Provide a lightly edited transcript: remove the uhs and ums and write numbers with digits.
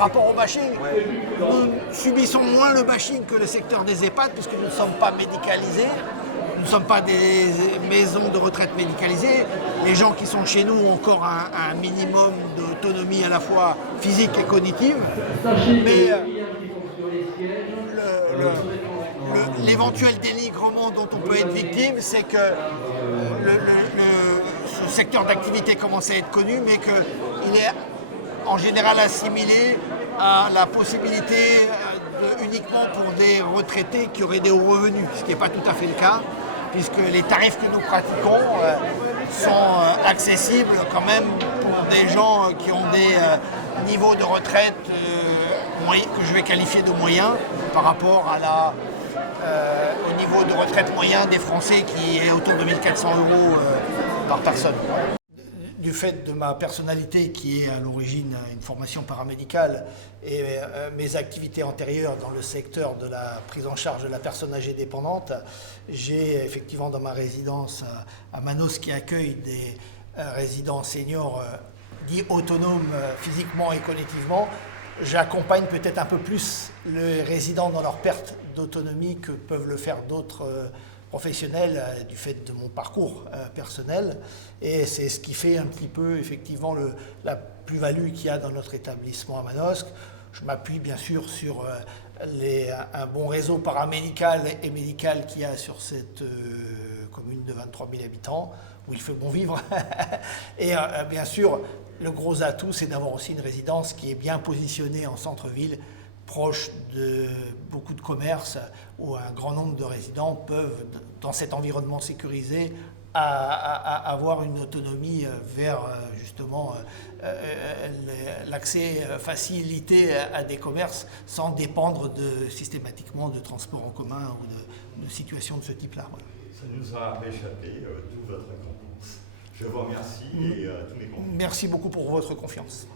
rapport au bashing, nous subissons moins le bashing que le secteur des EHPAD puisque nous ne sommes pas médicalisés. Nous ne sommes pas des maisons de retraite médicalisées. Les gens qui sont chez nous ont encore un minimum d'autonomie à la fois physique et cognitive. Mais l'éventuel dénigrement dont on peut être victime, c'est que ce secteur d'activité commence à être connu, mais qu'il est en général assimilé à la possibilité uniquement pour des retraités qui auraient des hauts revenus, ce qui n'est pas tout à fait le cas, puisque les tarifs que nous pratiquons sont accessibles quand même pour des gens qui ont des niveaux de retraite que je vais qualifier de moyens par rapport au niveau de retraite moyen des Français qui est autour de 1 400 € par personne. Du fait de ma personnalité qui est à l'origine une formation paramédicale et mes activités antérieures dans le secteur de la prise en charge de la personne âgée dépendante, j'ai effectivement dans ma résidence à Manos qui accueille des résidents seniors dits autonomes physiquement et cognitivement, j'accompagne peut-être un peu plus les résidents dans leur perte d'autonomie que peuvent le faire d'autres professionnel du fait de mon parcours personnel, et c'est ce qui fait un petit peu effectivement la plus-value qu'il y a dans notre établissement à Manosque. Je m'appuie bien sûr sur un bon réseau paramédical et médical qu'il y a sur cette commune de 23 000 habitants où il fait bon vivre et bien sûr le gros atout c'est d'avoir aussi une résidence qui est bien positionnée en centre-ville, proche de beaucoup de commerces où un grand nombre de résidents peuvent, dans cet environnement sécurisé, avoir une autonomie vers justement l'accès facilité à des commerces sans dépendre systématiquement de transports en commun ou de situations de ce type-là. Voilà. Ça nous a échappé, toute votre récompense. Je vous remercie et tous mes comptes. Merci beaucoup pour votre confiance.